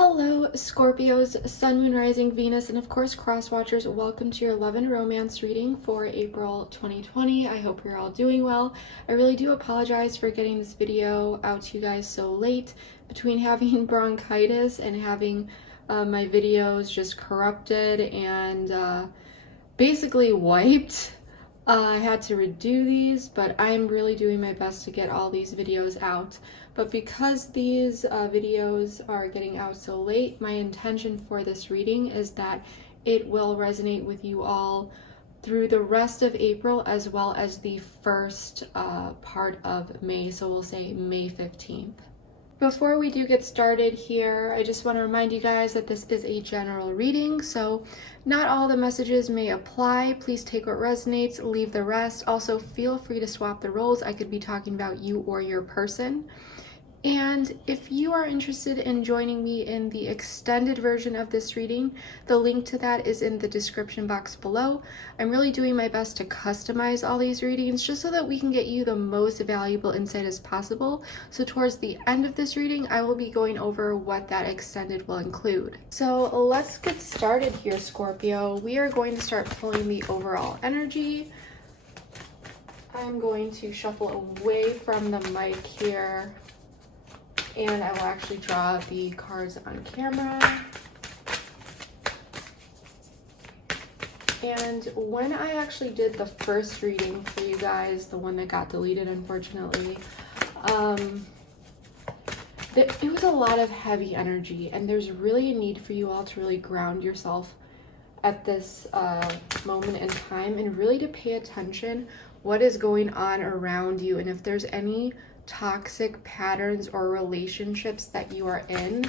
Hello, Scorpios, Sun, Moon, Rising, Venus, and of course, Cross Watchers. Welcome to your love and romance reading for April 2020. I hope you're all doing well. I really do apologize for getting this video out to you guys so late. Between having bronchitis and having my videos just corrupted and basically wiped, I had to redo these, but I'm really doing my best to get all these videos out. But because these videos are getting out so late, my intention for this reading is that it will resonate with you all through the rest of April as well as the first part of May, so we'll say May 15th. Before we do get started here, I just want to remind you guys that this is a general reading, so not all the messages may apply. Please take what resonates, leave the rest. Also, feel free to swap the roles. I could be talking about you or your person. And if you are interested in joining me in the extended version of this reading, the link to that is in the description box below. I'm really doing my best to customize all these readings just so that we can get you the most valuable insight as possible. So towards the end of this reading, I will be going over what that extended will include. So let's get started here, Scorpio. We are going to start pulling the overall energy. I'm going to shuffle away from the mic here, and I will actually draw the cards on camera. And when I actually did the first reading for you guys, the one that got deleted unfortunately, it was a lot of heavy energy, and there's really a need for you all to really ground yourself at this moment in time and really to pay attention what is going on around you, and if there's any toxic patterns or relationships that you are in.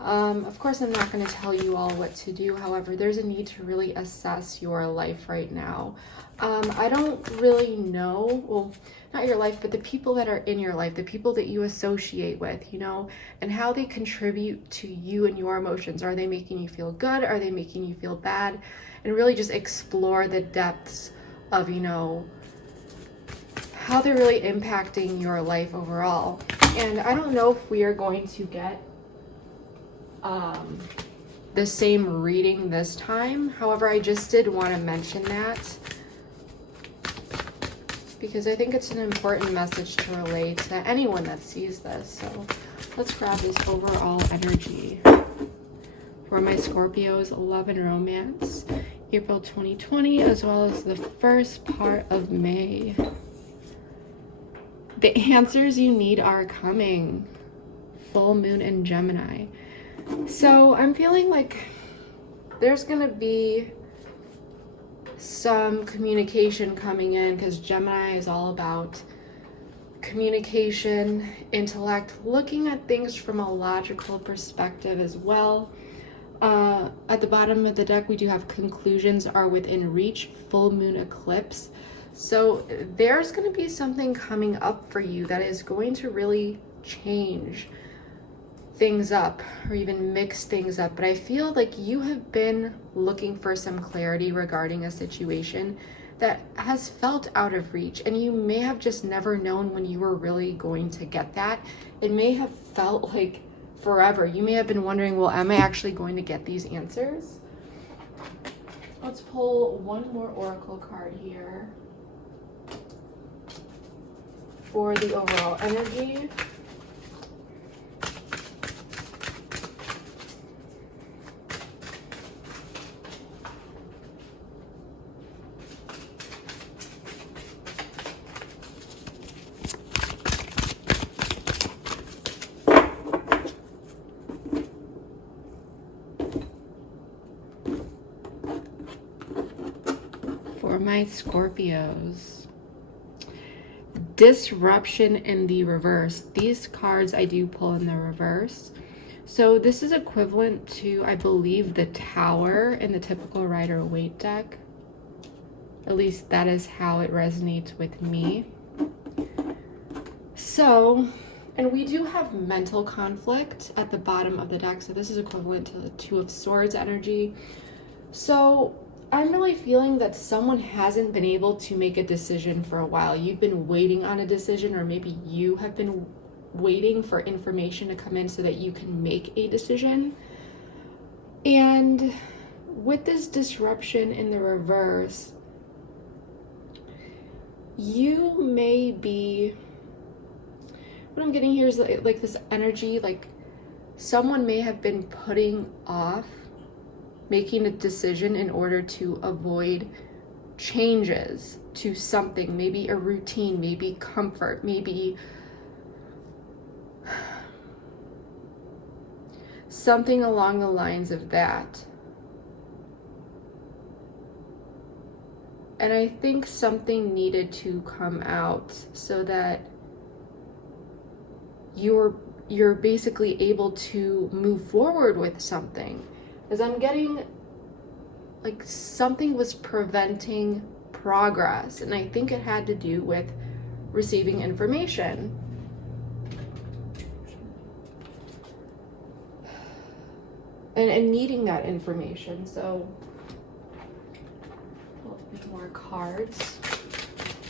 Of course, I'm not going to tell you all what to do. However, there's a need to really assess your life right now. I don't really know, well, not your life, but the people that are in your life, the people that you associate with, you know, and how they contribute to you and your emotions. Are they making you feel good? Are they making you feel bad? And really just explore the depths of, you know, how they're really impacting your life overall. And I don't know if we are going to get the same reading this time. However, I just did want to mention that because I think it's an important message to relay to anyone that sees this. So let's grab this overall energy for my Scorpios love and romance, April 2020, as well as the first part of May. The answers you need are coming. Full moon in Gemini. So I'm feeling like there's gonna be some communication coming in because Gemini is all about communication, intellect, looking at things from a logical perspective as well. At the bottom of the deck, we do have conclusions are within reach, full moon eclipse. So there's going to be something coming up for you that is going to really change things up or even mix things up. But I feel like you have been looking for some clarity regarding a situation that has felt out of reach, and you may have just never known when you were really going to get that. It may have felt like forever. You may have been wondering, well, am I actually going to get these answers? Let's pull one more oracle card here for the overall energy. For my Scorpios, disruption in the reverse. These cards I do pull in the reverse. So this is equivalent to, I believe, the Tower in the typical Rider-Waite deck. At least that is how it resonates with me. So, and we do have mental conflict at the bottom of the deck. So this is equivalent to the Two of Swords energy. So I'm really feeling that someone hasn't been able to make a decision for a while. You've been waiting on a decision, or maybe you have been waiting for information to come in so that you can make a decision. And with this disruption in the reverse, you may be, what I'm getting here is like this energy, like someone may have been putting off making a decision in order to avoid changes to something, maybe a routine, maybe comfort, maybe something along the lines of that. And I think something needed to come out so that you're basically able to move forward with something. As I'm getting like something was preventing progress, and I think it had to do with receiving information. And needing that information. So more cards.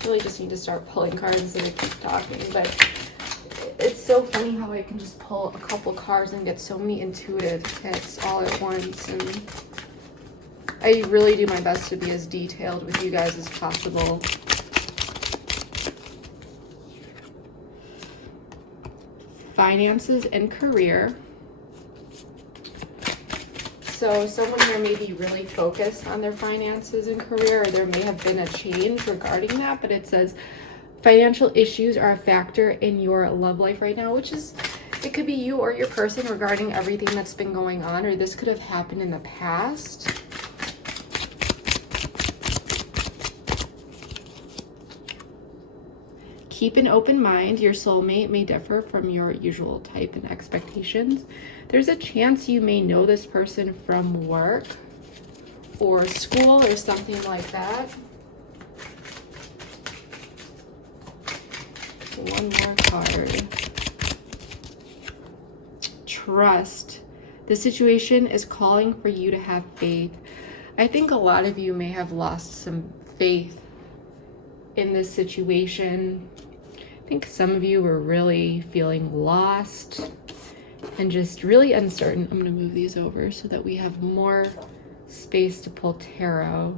Really just need to start pulling cards instead of keep talking, but it's so funny how I can just pull a couple cards and get so many intuitive hits all at once, and I really do my best to be as detailed with you guys as possible. Finances and career. So someone here may be really focused on their finances and career, or there may have been a change regarding that, but it says financial issues are a factor in your love life right now, which is, it could be you or your person regarding everything that's been going on, or this could have happened in the past. Keep an open mind. Your soulmate may differ from your usual type and expectations. There's a chance you may know this person from work or school or something like that. One more card. Trust. The situation is calling for you to have faith. I think a lot of you may have lost some faith in this situation. I think some of you were really feeling lost and just really uncertain. I'm going to move these over so that we have more space to pull tarot.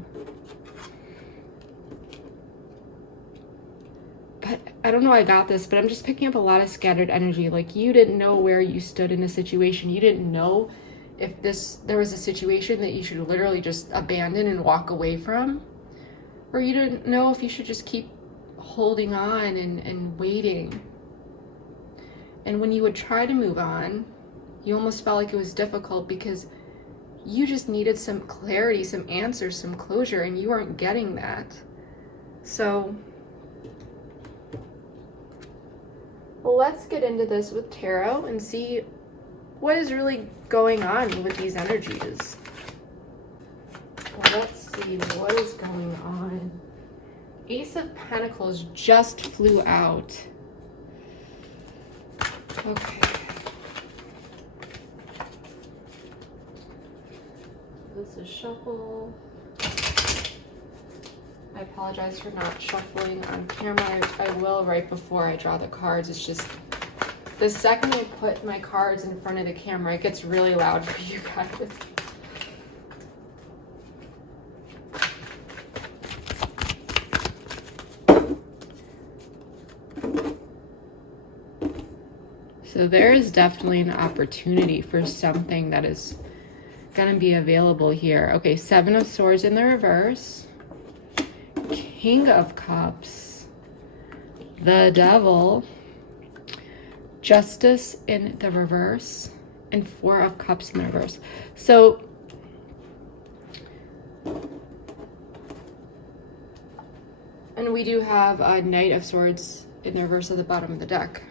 But I don't know, I got this, but I'm just picking up a lot of scattered energy. Like you didn't know where you stood in a situation. You didn't know if there was a situation that you should literally just abandon and walk away from. Or you didn't know if you should just keep holding on and waiting. And when you would try to move on, you almost felt like it was difficult because you just needed some clarity, some answers, some closure, and you weren't getting that. So let's get into this with tarot and see what is really going on with these energies. Let's see what is going on. Ace of Pentacles just flew out. Okay. This is shuffle. I apologize for not shuffling on camera. I will right before I draw the cards. It's just the second I put my cards in front of the camera, it gets really loud for you guys. So there is definitely an opportunity for something that is going to be available here. Okay, Seven of Swords in the reverse. King of Cups. The Devil. Justice in the reverse. And Four of Cups in the reverse. So and we do have a Knight of Swords in the reverse at the bottom of the deck.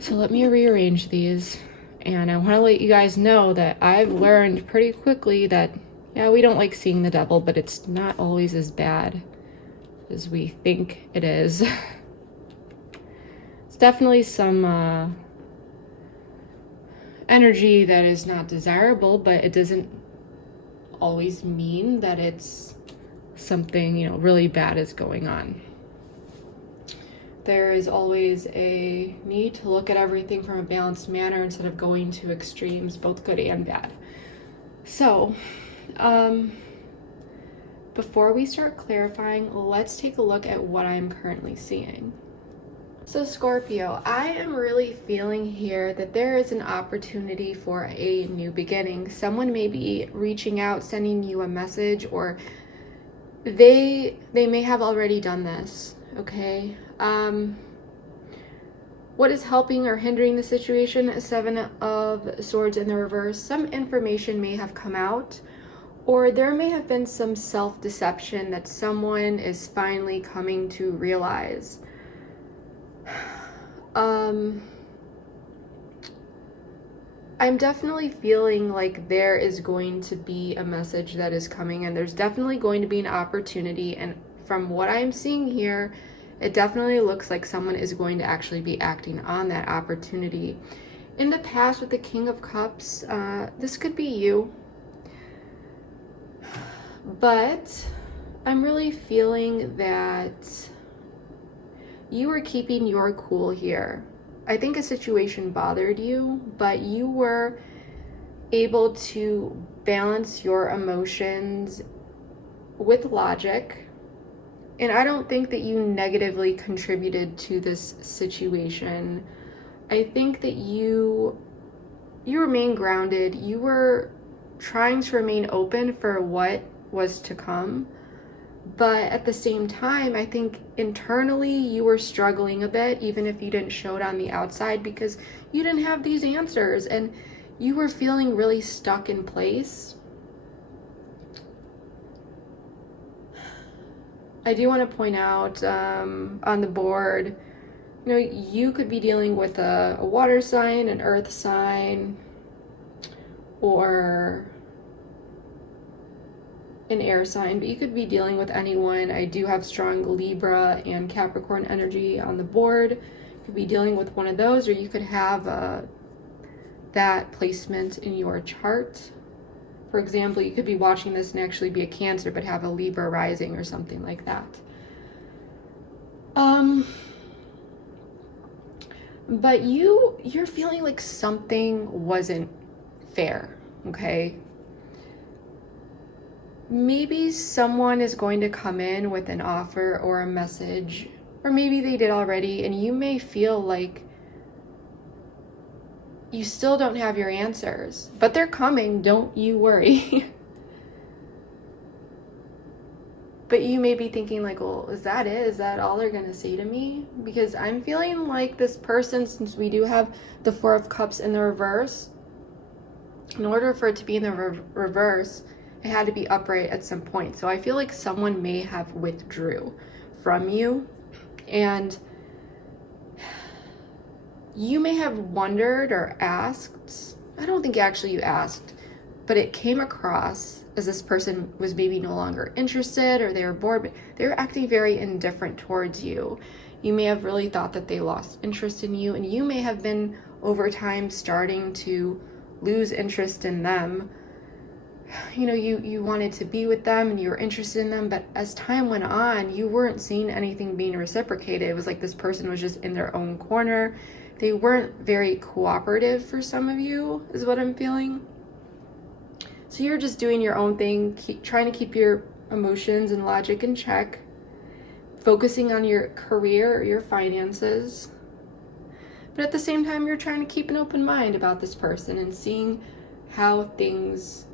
So let me rearrange these, and I want to let you guys know that I've learned pretty quickly that, yeah, we don't like seeing the devil, but it's not always as bad as we think it is. It's definitely some energy that is not desirable, but it doesn't always mean that it's something, you know, really bad is going on. there is always a need to look at everything from a balanced manner instead of going to extremes, both good and bad. So, before we start clarifying, let's take a look at what I'm currently seeing. So Scorpio, I am really feeling here that there is an opportunity for a new beginning. Someone may be reaching out, sending you a message, or they may have already done this, okay? What is helping or hindering the situation? 7 of Swords in the reverse. Some information may have come out, or there may have been some self-deception that someone is finally coming to realize. I'm definitely feeling like there is going to be a message that is coming, and there's definitely going to be an opportunity, and from what I'm seeing here, it definitely looks like someone is going to actually be acting on that opportunity. In the past with the King of Cups, this could be you, but I'm really feeling that you were keeping your cool here. I think a situation bothered you, but you were able to balance your emotions with logic. And I don't think that you negatively contributed to this situation. I think that you remain grounded. You were trying to remain open for what was to come. But at the same time, I think internally you were struggling a bit, even if you didn't show it on the outside, because you didn't have these answers and you were feeling really stuck in place. I do want to point out on the board, you know, you could be dealing with a water sign, an earth sign, or an air sign, but you could be dealing with anyone. I do have strong Libra and Capricorn energy on the board. You could be dealing with one of those, or you could have that placement in your chart. For example, you could be watching this and actually be a Cancer, but have a Libra rising or something like that. But you're feeling like something wasn't fair, okay? Maybe someone is going to come in with an offer or a message, or maybe they did already, and you may feel like you still don't have your answers, but they're coming, don't you worry. But you may be thinking like, well, is that it? Is that all they're gonna say to me? Because I'm feeling like this person, since we do have the 4 of Cups in the reverse, in order for it to be in the reverse, it had to be upright at some point. So I feel like someone may have withdrew from you, and you may have wondered or asked. I don't think actually you asked, but it came across as this person was maybe no longer interested, or they were bored, but they were acting very indifferent towards you. You may have really thought that they lost interest in you, and you may have been over time starting to lose interest in them. You know, you wanted to be with them and you were interested in them, but as time went on, you weren't seeing anything being reciprocated. It was like this person was just in their own corner. They weren't very cooperative for some of you, is what I'm feeling. So you're just doing your own thing, trying to keep your emotions and logic in check, focusing on your career or your finances. But at the same time, you're trying to keep an open mind about this person and seeing how things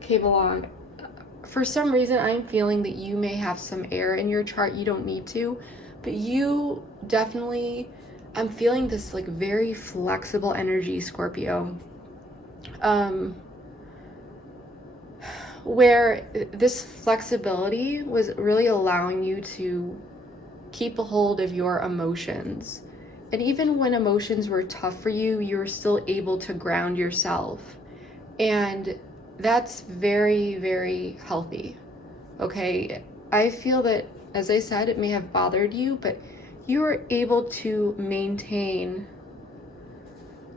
came along. For some reason, I'm feeling that you may have some air in your chart. You don't need to, but you definitely, I'm feeling this like very flexible energy, Scorpio. Where this flexibility was really allowing you to keep a hold of your emotions. And even when emotions were tough for you, you were still able to ground yourself. And that's very, very healthy. Okay, I feel that, as I said, it may have bothered you, but you were able to maintain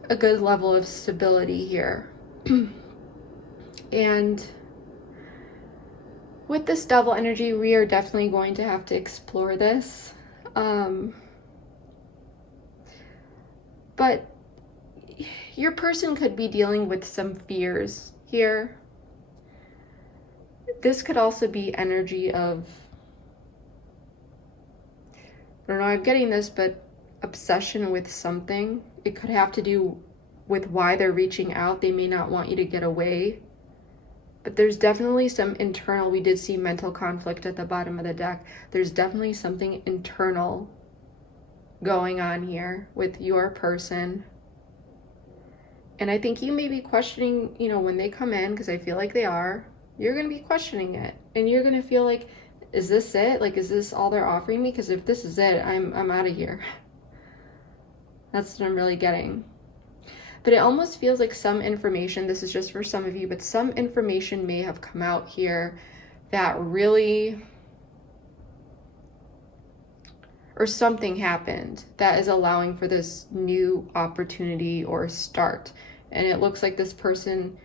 a good level of stability here. And with this double energy, we are definitely going to have to explore this. But your person could be dealing with some fears here. This could also be energy of, I don't know, I'm getting this, but obsession with something. It could have to do with why they're reaching out. They may not want you to get away. But there's definitely some internal, we did see mental conflict at the bottom of the deck. There's definitely something internal going on here with your person. And I think you may be questioning, you know, when they come in, because I feel like they are, you're going to be questioning it. And you're going to feel like, is this it? Like, is this all they're offering me? Because if this is it, I'm out of here. That's what I'm really getting. But it almost feels like some information, this is just for some of you, but some information may have come out here that really, or something happened that is allowing for this new opportunity or start. And it looks like this person,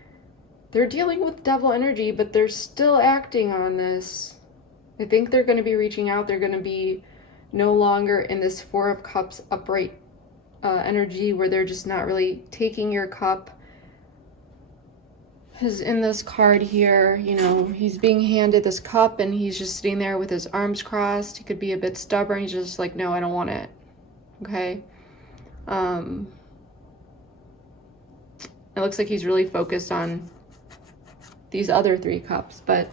they're dealing with devil energy, but they're still acting on this. I think they're going to be reaching out. They're going to be no longer in this Four of Cups upright energy where they're just not really taking your cup. Because in this card here, you know, he's being handed this cup and he's just sitting there with his arms crossed. He could be a bit stubborn. He's just like, no, I don't want it. Okay. It looks like he's really focused on these other 3 cups, but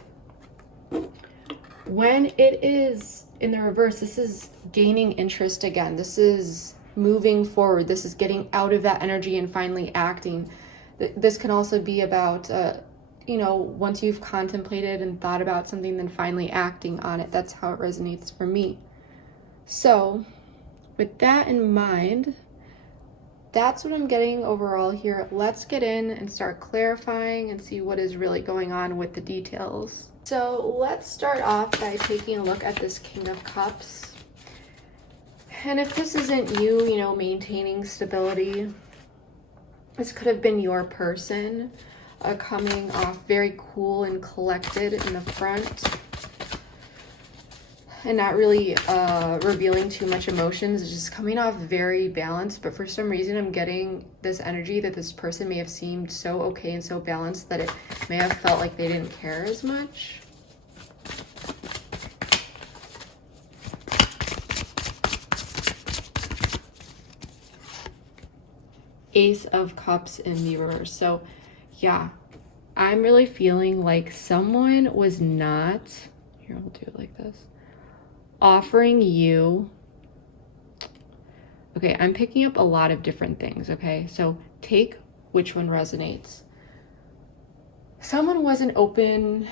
when it is in the reverse, this is gaining interest again. This is moving forward. This is getting out of that energy and finally acting. This can also be about, you know, once you've contemplated and thought about something, then finally acting on it. That's how it resonates for me. So with that in mind, that's what I'm getting overall here. Let's get in and start clarifying and see what is really going on with the details. So let's start off by taking a look at this King of Cups. And if this isn't you, you know, maintaining stability, this could have been your person coming off very cool and collected in the front and not really revealing too much emotions. It's just coming off very balanced, but for some reason I'm getting this energy that this person may have seemed so okay and so balanced that it may have felt like they didn't care as much. Ace of Cups in the reverse. So yeah, I'm really feeling like someone was not, here, we'll do it like this, offering you, okay, I'm picking up a lot of different things, okay? So take which one resonates. Someone wasn't opening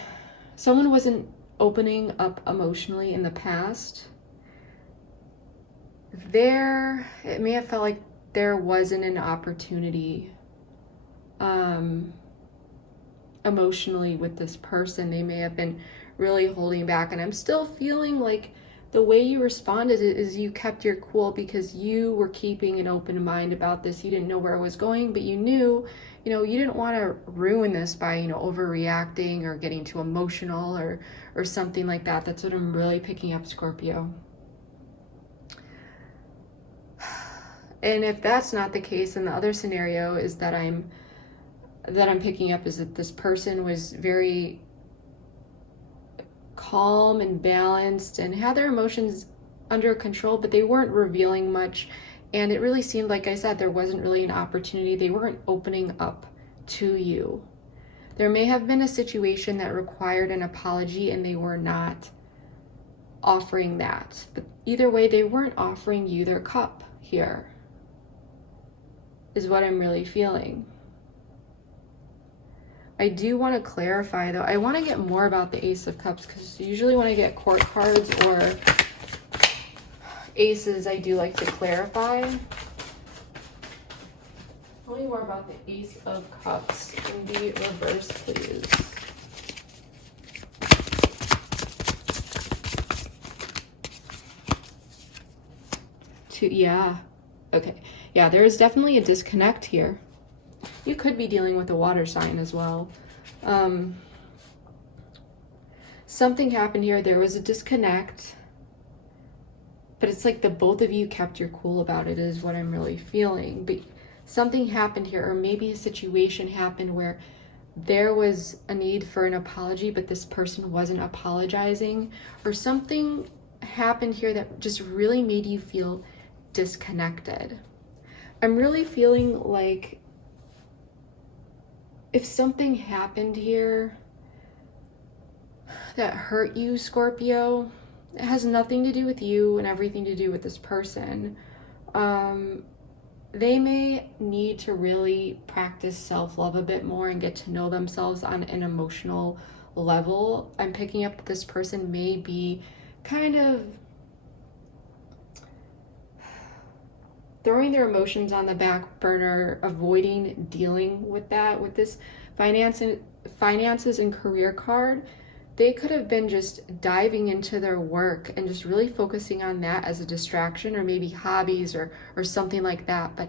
up emotionally in the past. It may have felt like there wasn't an opportunity emotionally with this person. They may have been really holding back, and I'm still feeling like the way you responded is you kept your cool because you were keeping an open mind about this. You didn't know where it was going, but you knew, you know, you didn't want to ruin this by, you know, overreacting or getting too emotional or something like that. That's what I'm really picking up, Scorpio. And if that's not the case, then the other scenario is that I'm picking up is that this person was very calm and balanced and had their emotions under control, but they weren't revealing much. And it really seemed, like I said, there wasn't really an opportunity. They weren't opening up to you. There may have been a situation that required an apology and they were not offering that. But either way, they weren't offering you their cup here, is what I'm really feeling. I do want to clarify though. I want to get more about the Ace of Cups because usually when I get court cards or aces, I do like to clarify. Tell me more about the Ace of Cups in the reverse, please. Yeah. Okay. Yeah, there is definitely a disconnect here. You could be dealing with a water sign as well. Something happened here. There was a disconnect but it's like the both of you kept your cool about it is what I'm really feeling. But something happened here, or maybe a situation happened where there was a need for an apology, but this person wasn't apologizing, or something happened here that just really made you feel disconnected. I'm really feeling like if something happened here that hurt you, Scorpio, it has nothing to do with you and everything to do with this person. They may need to really practice self-love a bit more and get to know themselves on an emotional level. I'm picking up that this person may be kind of throwing their emotions on the back burner, avoiding dealing with that. With this finances and career card, they could have been just diving into their work and just really focusing on that as a distraction, or maybe hobbies or something like that, but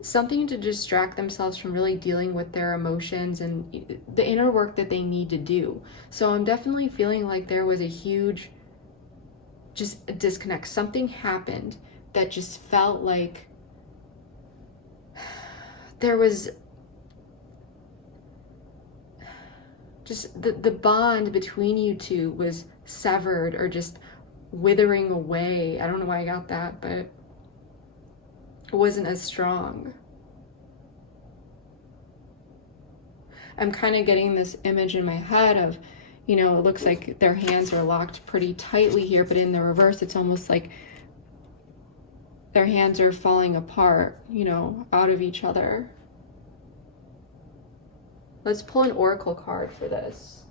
something to distract themselves from really dealing with their emotions and the inner work that they need to do. So I'm definitely feeling like there was a huge just a disconnect. Something happened that just felt like there was just the bond between you two was severed or just withering away. I don't know why I got that, but it wasn't as strong. I'm kind of getting this image in my head of, you know, it looks like their hands are locked pretty tightly here, but in the reverse, it's almost like their hands are falling apart, you know, out of each other. Let's pull an oracle card for this.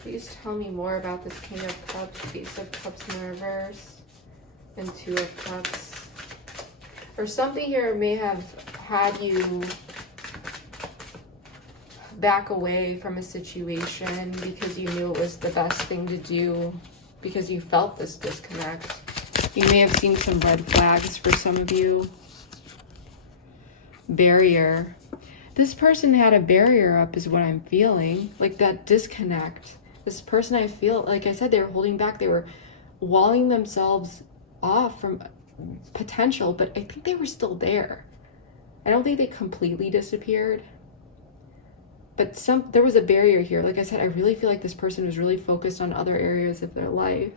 Please tell me more about this King of Cups, Ace of Cups in the reverse, and Two of Cups. Or something here may have had you back away from a situation because you knew it was the best thing to do, because you felt this disconnect. You may have seen some red flags for some of you. Barrier. This person had a barrier up is what I'm feeling, like that disconnect. This person, I feel, like I said, they were holding back. They were walling themselves off from potential, but I think they were still there. I don't think they completely disappeared. But there was a barrier here. Like I said, I really feel like this person was really focused on other areas of their life.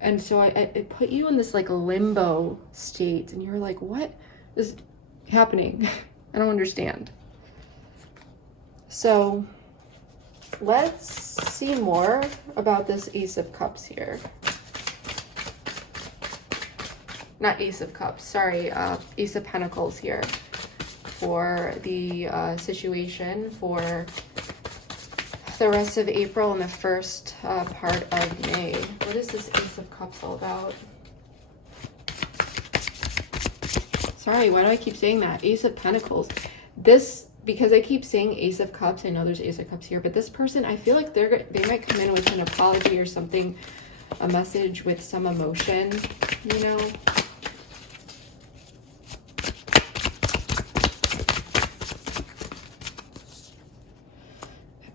And so it put you in this like limbo state, and you're like, what is happening? I don't understand. So let's see more about this Ace of Cups here. Not Ace of Cups, sorry, Ace of Pentacles here for the situation for the rest of April and the first part of May. What is this Ace of Cups all about? Sorry, why do I keep saying that? Ace of Pentacles. This, because I keep saying Ace of Cups, I know there's Ace of Cups here, but this person, I feel like they might come in with an apology or something, a message with some emotion, you know?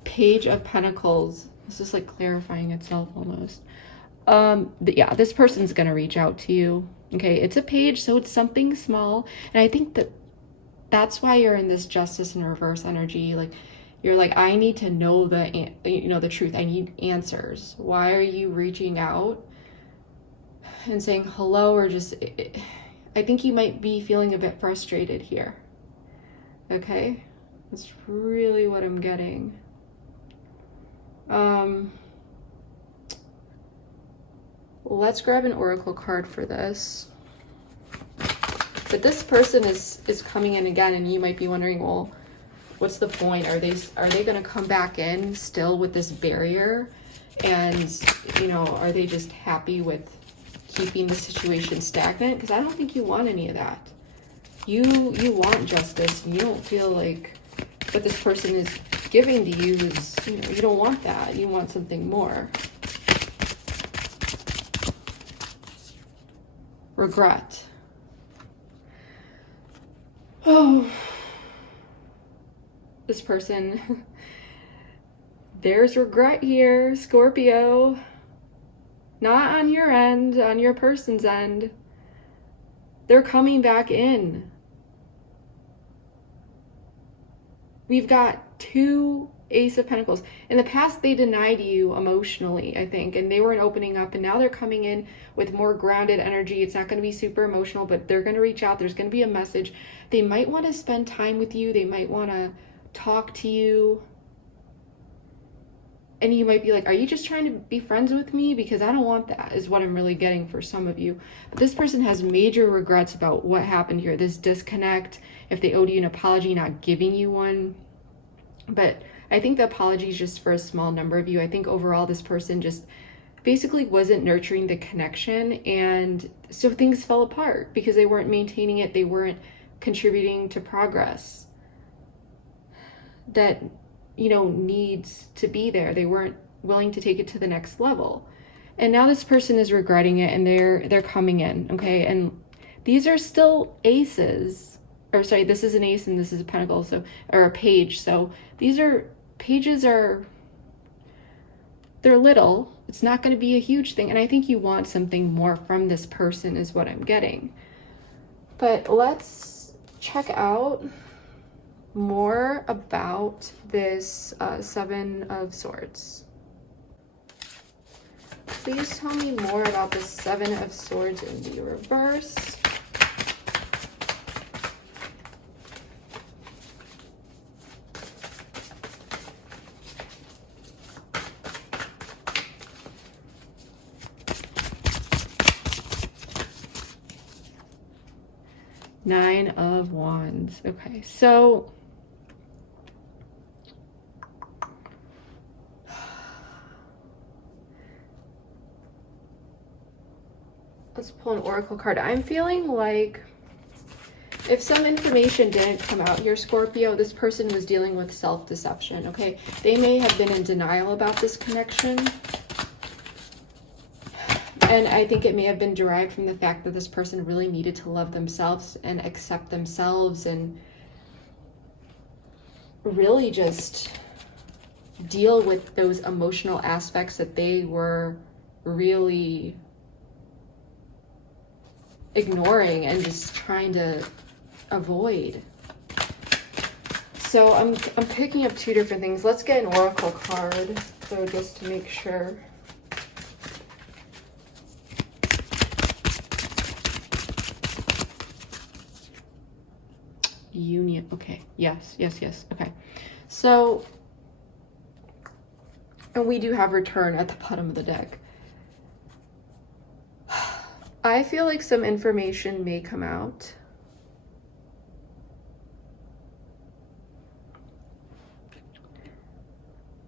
Page of Pentacles. This is like clarifying itself almost. Yeah, this person's gonna reach out to you. Okay, it's a page, so it's something small, and I think that's why you're in this Justice in reverse energy. Like, you're like, I need to know the truth. I need answers. Why are you reaching out and saying hello, or just? I think you might be feeling a bit frustrated here. Okay, that's really what I'm getting. Let's grab an oracle card for this. But this person is coming in again, and you might be wondering, well, what's the point? Are they going to come back in still with this barrier? And, you know, are they just happy with keeping the situation stagnant? Because I don't think you want any of that. You want justice, and you don't feel like what this person is giving to you is, you know, you don't want that. You want something more. Regret. Oh, this person, there's regret here, Scorpio. Not on your end, on your person's end. They're coming back in. We've got 2 Ace of Pentacles. In the past, they denied you emotionally, I think, and they weren't opening up, and now they're coming in with more grounded energy. It's not going to be super emotional, but they're going to reach out. There's going to be a message. They might want to spend time with you. They might want to talk to you. And you might be like, are you just trying to be friends with me? Because I don't want that, is what I'm really getting for some of you. But this person has major regrets about what happened here. This disconnect, if they owed you an apology, not giving you one. But I think the apology is just for a small number of you. I think overall this person just basically wasn't nurturing the connection. And so things fell apart because they weren't maintaining it. They weren't contributing to progress that, you know, needs to be there. They weren't willing to take it to the next level. And now this person is regretting it, and they're coming in, okay? And these are still aces. Or sorry, this is an ace and this is a pentacle, so, or a page. So these are, pages are, they're little. It's not going to be a huge thing. And I think you want something more from this person is what I'm getting. But let's check out more about this 7 of Swords. Please tell me more about the 7 of Swords in the reverse. Nine of Wands. Okay, so let's pull an oracle card. I'm feeling like if some information didn't come out here, Scorpio, this person was dealing with self-deception, okay? They may have been in denial about this connection. And I think it may have been derived from the fact that this person really needed to love themselves and accept themselves and really just deal with those emotional aspects that they were really ignoring and just trying to avoid. So I'm picking up 2 different things. Let's get an oracle card, so just to make sure. Union. Okay. Yes. Okay. So, and we do have return at the bottom of the deck. I feel like some information may come out.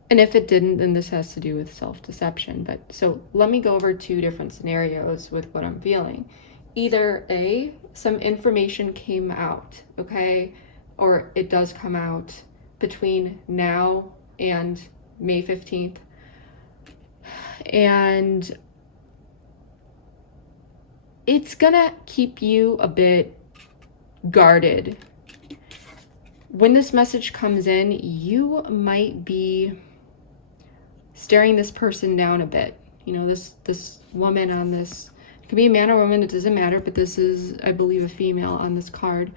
And if it didn't, then this has to do with self-deception. But so let me go over 2 different scenarios with what I'm feeling. Either A, some information came out, okay? Or it does come out between now and May 15th. And it's gonna keep you a bit guarded. When this message comes in, you might be staring this person down a bit. You know, this woman on this, it could be a man or woman, it doesn't matter, but this is, I believe, a female on this card.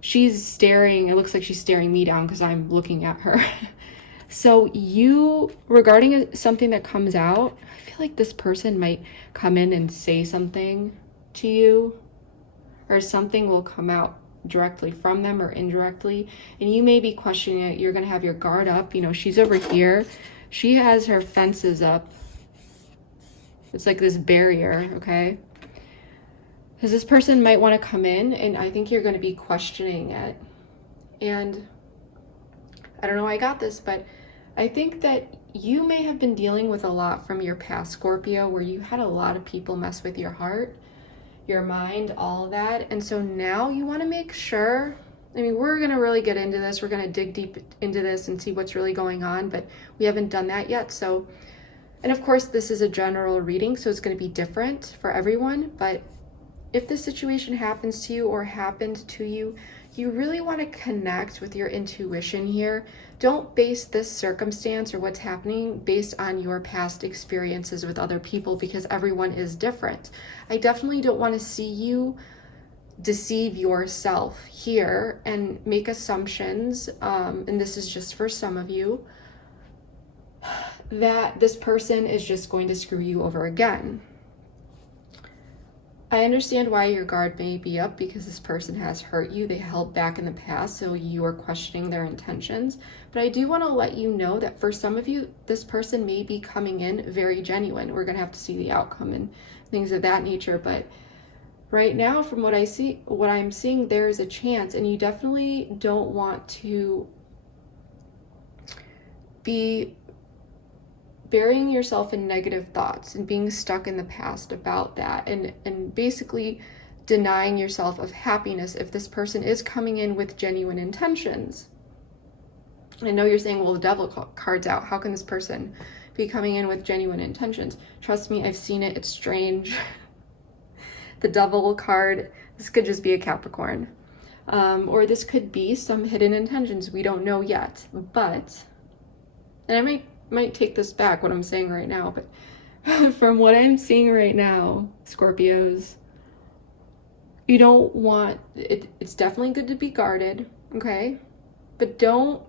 She's staring, it looks like she's staring me down because I'm looking at her. So you, regarding something that comes out, I feel like this person might come in and say something to you, or something will come out directly from them or indirectly, and you may be questioning it. You're going to have your guard up. You know, she's over here. She has her fences up. It's like this barrier, okay? Because this person might want to come in, and I think you're going to be questioning it. And I don't know why I got this, but I think that you may have been dealing with a lot from your past, Scorpio, where you had a lot of people mess with your heart, your mind, all of that. And so now you want to make sure, I mean, we're going to really get into this. We're going to dig deep into this and see what's really going on, but we haven't done that yet. So, and of course, this is a general reading, so it's going to be different for everyone. But if this situation happens to you or happened to you, you really want to connect with your intuition here. Don't base this circumstance or what's happening based on your past experiences with other people, because everyone is different. I definitely don't want to see you deceive yourself here and make assumptions, and this is just for some of you, that this person is just going to screw you over again. I understand why your guard may be up, because this person has hurt you. They held back in the past, so you are questioning their intentions. But I do want to let you know that for some of you, this person may be coming in very genuine. We're going to have to see the outcome and things of that nature. But right now, from what I'm seeing, there is a chance, and you definitely don't want to be burying yourself in negative thoughts and being stuck in the past about that, and basically denying yourself of happiness if this person is coming in with genuine intentions. I know you're saying, well, the devil card's out. How can this person be coming in with genuine intentions? Trust me, I've seen it. It's strange. The devil card, this could just be a Capricorn. Or this could be some hidden intentions. We don't know yet. But, and I might take this back, what I'm saying right now, but from what I'm seeing right now, Scorpios, you don't want it. It's definitely good to be guarded, okay? But don't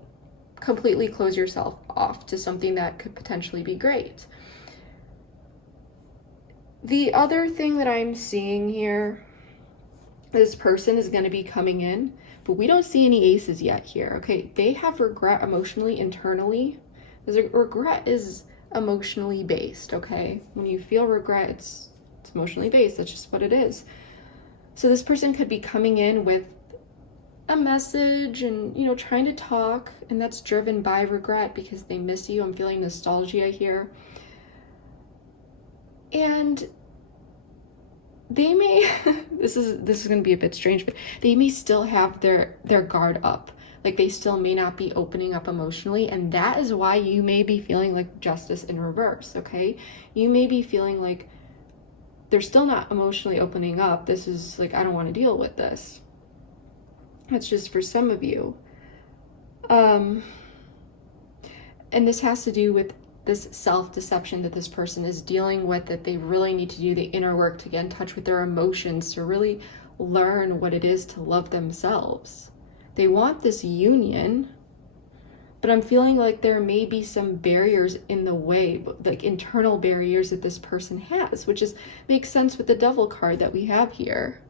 completely close yourself off to something that could potentially be great. The other thing that I'm seeing here, this person is going to be coming in, but we don't see any aces yet here, okay? They have regret emotionally, internally. Regret is emotionally based, okay? When you feel regret, it's emotionally based. That's just what it is. So this person could be coming in with a message and, you know, trying to talk, and that's driven by regret because they miss you. I'm feeling nostalgia here. And they may, this is going to be a bit strange, but they may still have their guard up. Like they still may not be opening up emotionally, and that is why you may be feeling like justice in reverse, okay? You may be feeling like they're still not emotionally opening up. This is like, I don't want to deal with this. That's just for some of you. And this has to do with this self-deception that this person is dealing with, that they really need to do the inner work to get in touch with their emotions, to really learn what it is to love themselves. They want this union, but I'm feeling like there may be some barriers in the way, like internal barriers that this person has, which makes sense with the Devil card that we have here.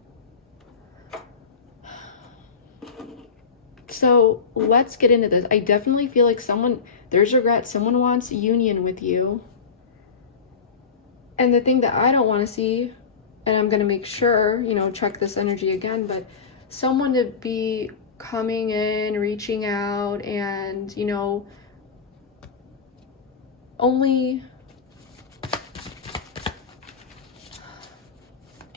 So let's get into this. I definitely feel like there's regret. Someone wants union with you. And the thing that I don't want to see, and I'm going to make sure, check this energy again, but someone to be coming in, reaching out, and, only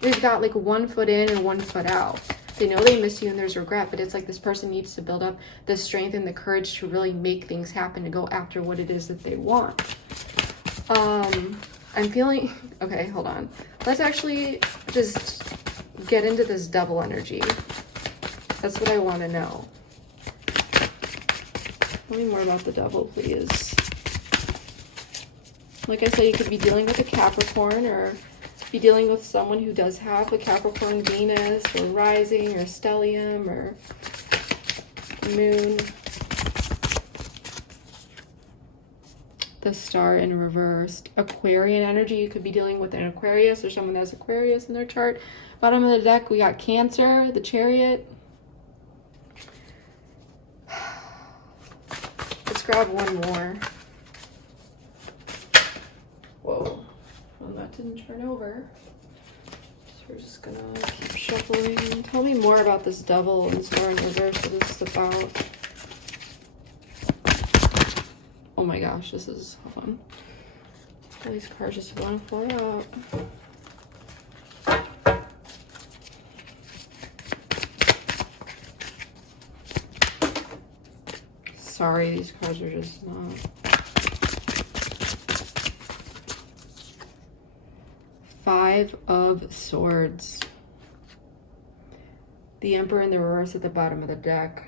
they've got like 1 foot in and 1 foot out. They know they miss you and there's regret, but it's like this person needs to build up the strength and the courage to really make things happen, to go after what it is that they want. I'm feeling, okay, hold on. Let's actually just get into this Devil energy. That's what I want to know. Tell me more about the Devil, please. Like I said, you could be dealing with a Capricorn, or be dealing with someone who does have a Capricorn Venus, or rising, or stellium, or moon. The Star in reversed. Aquarian energy. You could be dealing with an Aquarius, or someone that has Aquarius in their chart. Bottom of the deck, we got Cancer, the Chariot. Let's grab one more. Whoa. Well, that didn't turn over. So we're just gonna keep shuffling. Tell me more about this Devil and Star in reverse. What is this about? Oh my gosh, this is fun. All these cards just want to fly out. Sorry, these cards are just not. Five of Swords. The Emperor in the reverse at the bottom of the deck.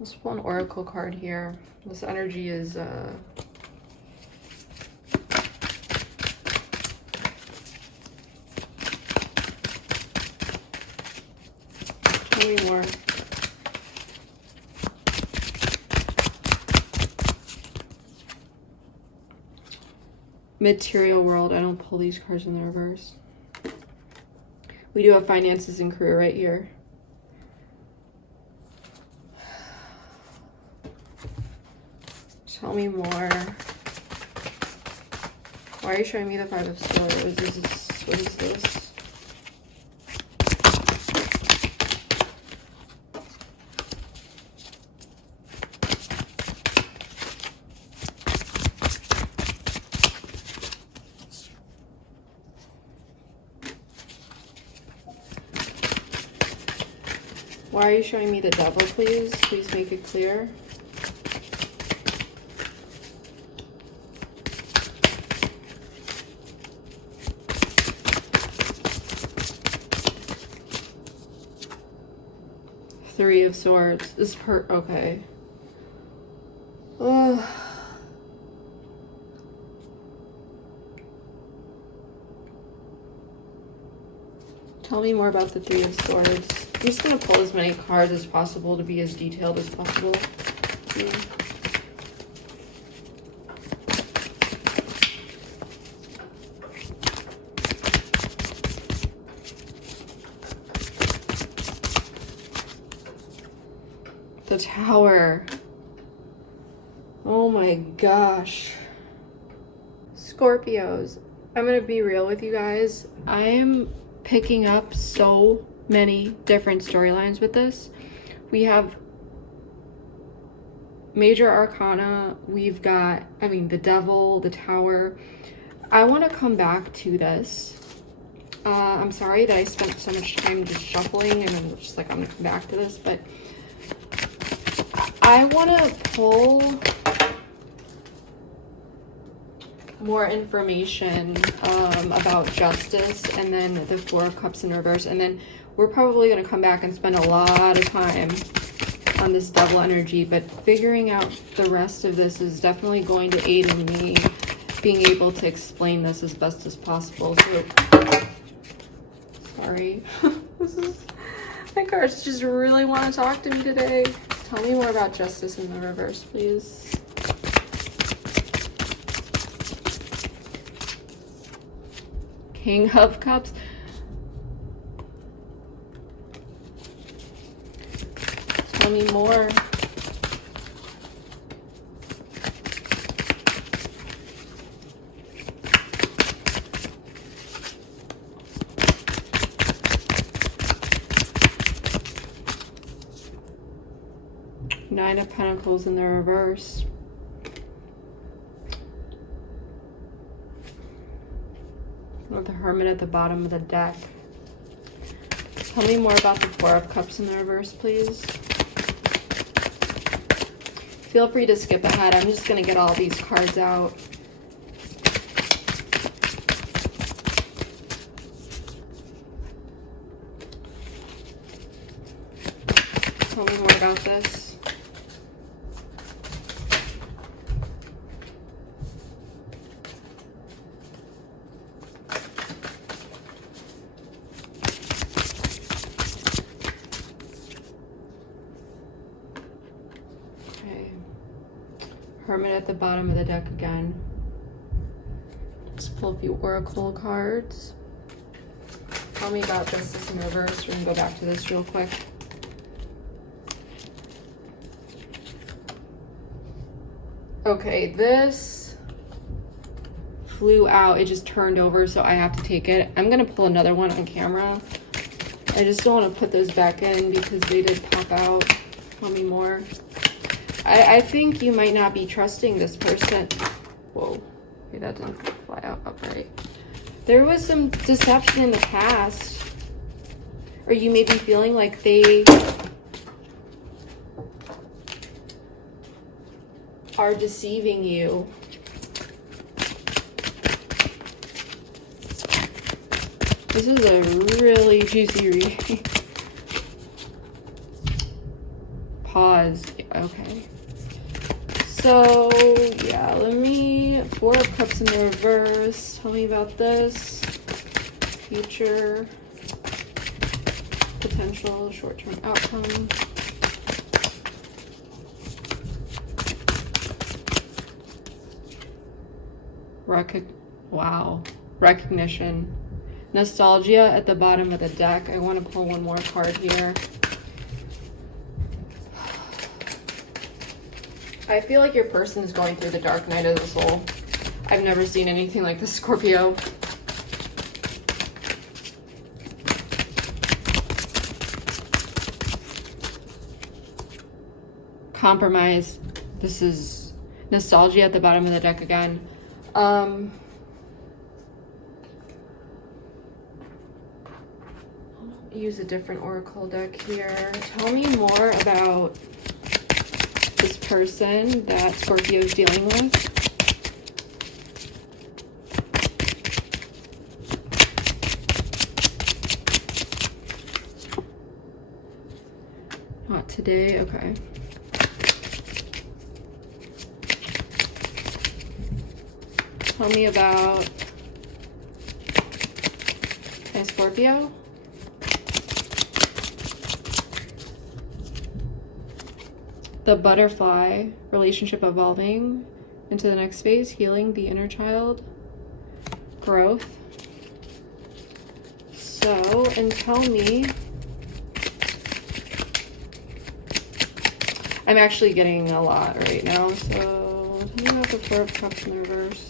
Let's pull an oracle card here. This energy is tell me more. Material world. I don't pull these cards in the reverse. We do have finances and career right here. Tell me more. Why are you showing me the Five of Swords? What is this? Why are you showing me the Devil, please? Please make it clear. Three of Swords. This okay. Ugh. Tell me more about the Three of Swords. I'm just going to pull as many cards as possible to be as detailed as possible. The Tower. Oh my gosh. Scorpios. I'm going to be real with you guys. I am picking up so many different storylines with this. We have major arcana, we've got, I mean, the Devil, the Tower. I want to come back to this. I'm sorry that I spent so much time just shuffling and I'm just like, I'm gonna come back to this, but I want to pull more information about justice, and then the Four of Cups in reverse, and then we're probably going to come back and spend a lot of time on this Devil energy, but figuring out the rest of this is definitely going to aid in me being able to explain this as best as possible. So, sorry. My cards just really want to talk to me today. Tell me more about justice in the reverse, please. King of Cups. Tell me more. Nine of Pentacles in the reverse. With the Hermit at the bottom of the deck. Tell me more about the Four of Cups in the reverse, please. Feel free to skip ahead. I'm just going to get all these cards out. Tell me more about this. Hermit at the bottom of the deck again. Let's pull a few oracle cards. Tell me about justice in reverse. We're gonna go back to this real quick. Okay, this flew out. It just turned over, so I have to take it. I'm gonna pull another one on camera. I just don't want to put those back in because they did pop out. Tell me more. I think you might not be trusting this person. Whoa. Okay, that didn't fly out upright. There was some deception in the past. Or you may be feeling like they are deceiving you. This is a really juicy reading. Pause. Okay. So, yeah, let me... Four of Cups in the reverse. Tell me about this. Future. Potential short-term outcome. Wow. Recognition. Nostalgia at the bottom of the deck. I want to pull one more card here. I feel like your person is going through the dark night of the soul. I've never seen anything like this, Scorpio. Compromise. This is nostalgia at the bottom of the deck again. Use a different oracle deck here. Tell me more about this person that Scorpio is dealing with. Not today, okay. Tell me about a Scorpio. The butterfly, relationship evolving into the next phase, healing the inner child, growth. So, and tell me, I'm actually getting a lot right now, so tell me about the Four of Cups in the reverse.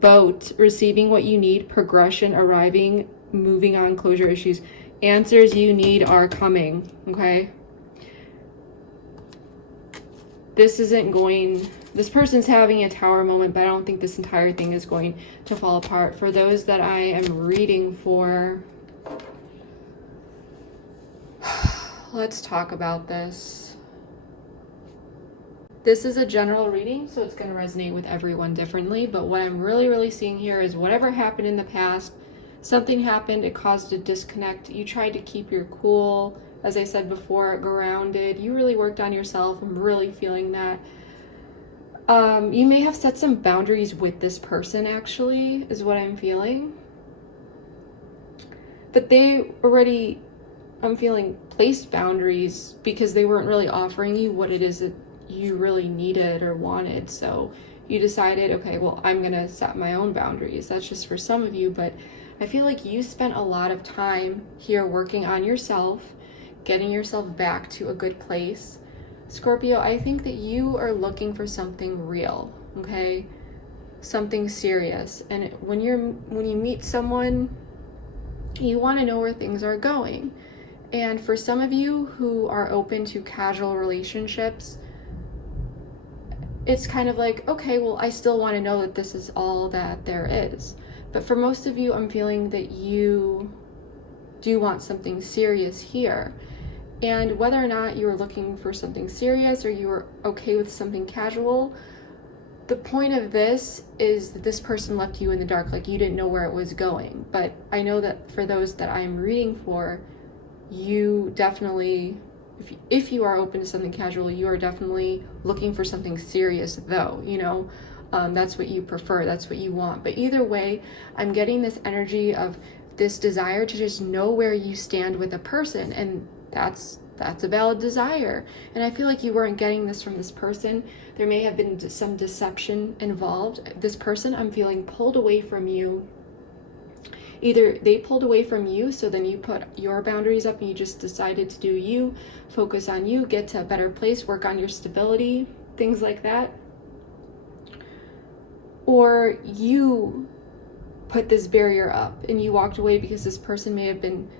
Boat, receiving what you need, progression, arriving, moving on, closure issues. Answers you need are coming, okay? This isn't going, this person's having a tower moment, but I don't think this entire thing is going to fall apart. For those that I am reading for, let's talk about this. This is a general reading, so it's going to resonate with everyone differently, but what I'm really seeing here is whatever happened in the past, something happened, it caused a disconnect. You tried to keep your cool, as I said before, grounded. You really worked on yourself. I'm really feeling that. You may have set some boundaries with this person, actually, is what I'm feeling. But they already, I'm feeling, placed boundaries because they weren't really offering you what it is that you really needed or wanted. So you decided, okay, well, I'm gonna set my own boundaries. That's just for some of you, but I feel like you spent a lot of time here working on yourself, getting yourself back to a good place. Scorpio, I think that you are looking for something real, okay? Something serious. And when you meet someone, you want to know where things are going. And for some of you who are open to casual relationships, it's kind of like, okay, well, I still want to know that this is all that there is. But for most of you, I'm feeling that you do want something serious here. And whether or not you were looking for something serious or you were okay with something casual, the point of this is that this person left you in the dark, like you didn't know where it was going. But I know that for those that I'm reading for, you definitely, if you are open to something casual, you are definitely looking for something serious though, you know. That's what you prefer, that's what you want. But either way, I'm getting this energy of this desire to just know where you stand with a person, and that's a valid desire. And I feel like you weren't getting this from this person. There may have been some deception involved. This person, I'm feeling, pulled away from you. Either they pulled away from you, so then you put your boundaries up and you just decided to do you, focus on you, get to a better place, work on your stability, things like that. Or you put this barrier up and you walked away because this person may have been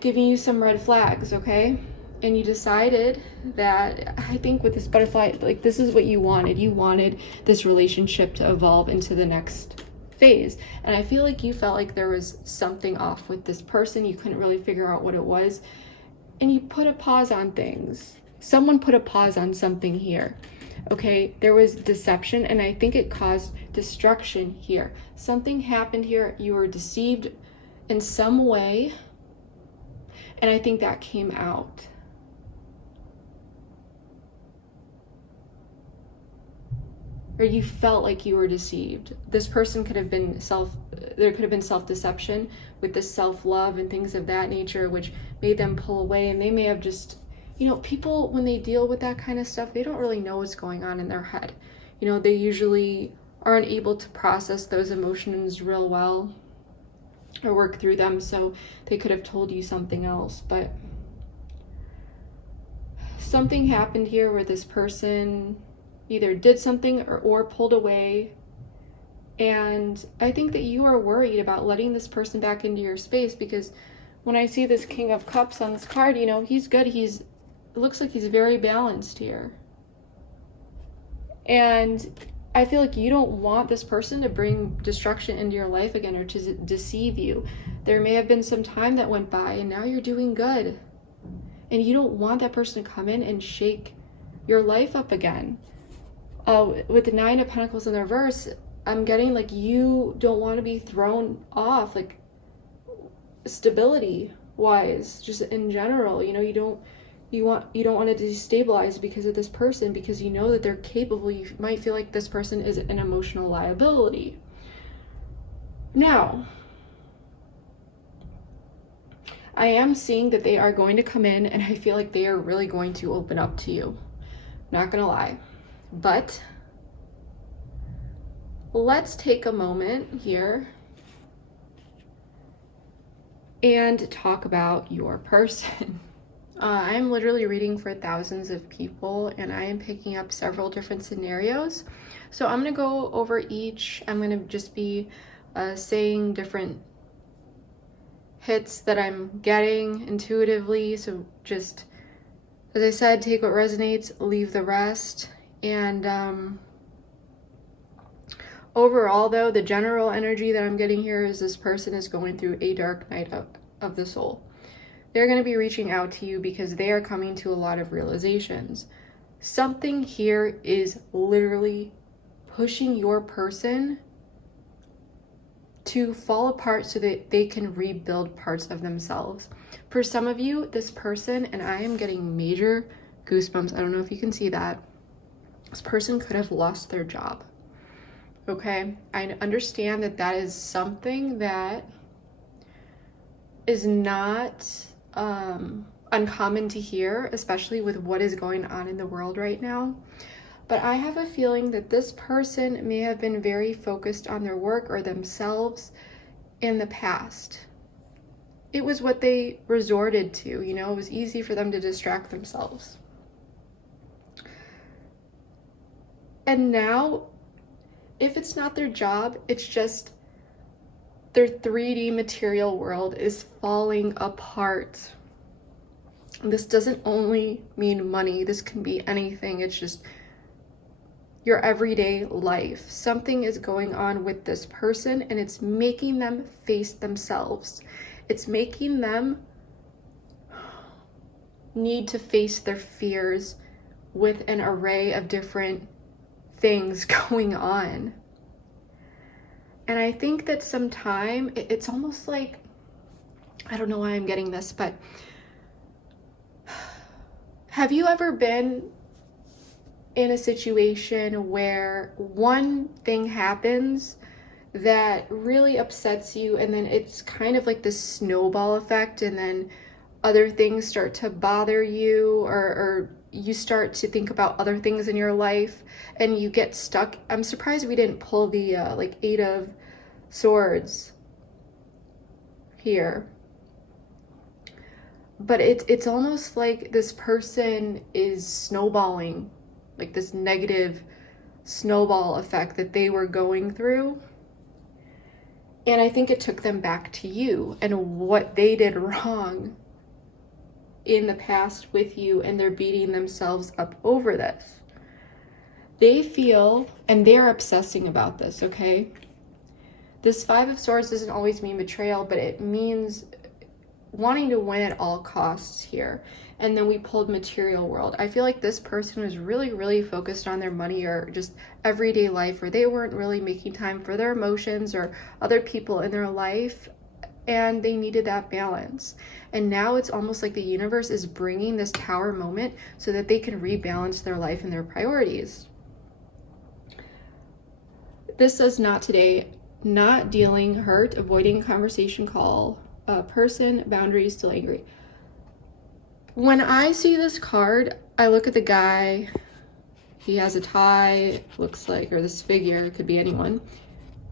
giving you some red flags, okay? And you decided that, I think with this butterfly, like this is what you wanted. You wanted this relationship to evolve into the next phase. And I feel like you felt like there was something off with this person. You couldn't really figure out what it was. And you put a pause on things. someone put a pause on something here. Okay, there was deception, and I think it caused destruction here. Something happened here. You were deceived in some way, and I think that came out. Or you felt like you were deceived. This person could have been there could have been self-deception with this self-love and things of that nature, which made them pull away. And they may have just, you know, people, when they deal with that kind of stuff, they don't really know what's going on in their head. You know, they usually aren't able to process those emotions real well or work through them. So they could have told you something else, but something happened here where this person either did something or pulled away. And I think that you are worried about letting this person back into your space, because when I see this King of Cups on this card, you know, he's good. It looks like he's very balanced here. And I feel like you don't want this person to bring destruction into your life again or to deceive you. There may have been some time that went by and now you're doing good. And you don't want that person to come in and shake your life up again. With the Nine of Pentacles in the reverse, I'm getting like you don't want to be thrown off, like stability wise, just in general. You know, you don't want to destabilize because of this person, because you know that they're capable. You might feel like this person is an emotional liability. Now, I am seeing that they are going to come in, and I feel like they are really going to open up to you. Not gonna lie. But let's take a moment here and talk about your person. I'm literally reading for thousands of people, and I am picking up several different scenarios. So I'm going to go over each. I'm going to just be saying different hits that I'm getting intuitively. So just, as I said, take what resonates, leave the rest. And overall, though, the general energy that I'm getting here is this person is going through a dark night of the soul. They're going to be reaching out to you because they are coming to a lot of realizations. Something here is literally pushing your person to fall apart so that they can rebuild parts of themselves. For some of you, this person, and I am getting major goosebumps, I don't know if you can see that, this person could have lost their job. Okay, I understand that that is something that is not uncommon to hear, especially with what is going on in the world right now. But I have a feeling that this person may have been very focused on their work or themselves in the past. It was what they resorted to, you know, it was easy for them to distract themselves. And now, if it's not their job, it's just their 3D material world is falling apart. This doesn't only mean money. This can be anything. It's just your everyday life. Something is going on with this person, and it's making them face themselves. It's making them need to face their fears with an array of different things going on. And I think that sometime it's almost like, I don't know why I'm getting this, but have you ever been in a situation where one thing happens that really upsets you, and then it's kind of like this snowball effect, and then other things start to bother you, or you start to think about other things in your life and you get stuck? I'm surprised we didn't pull the like 8 of Swords here. But it's almost like this person is snowballing, like this negative snowball effect that they were going through. And I think it took them back to you and what they did wrong in the past with you, and they're beating themselves up over this. They feel, and they're obsessing about this, okay? This 5 of Swords doesn't always mean betrayal, but it means wanting to win at all costs here. And then we pulled material world. I feel like this person was really focused on their money or just everyday life, or they weren't really making time for their emotions or other people in their life, and they needed that balance. And now it's almost like the universe is bringing this tower moment so that they can rebalance their life and their priorities. This says not today, not dealing, hurt, avoiding conversation, call, person, boundaries, still angry. When I see this card, I look at the guy. He has a tie, looks like, or this figure, could be anyone,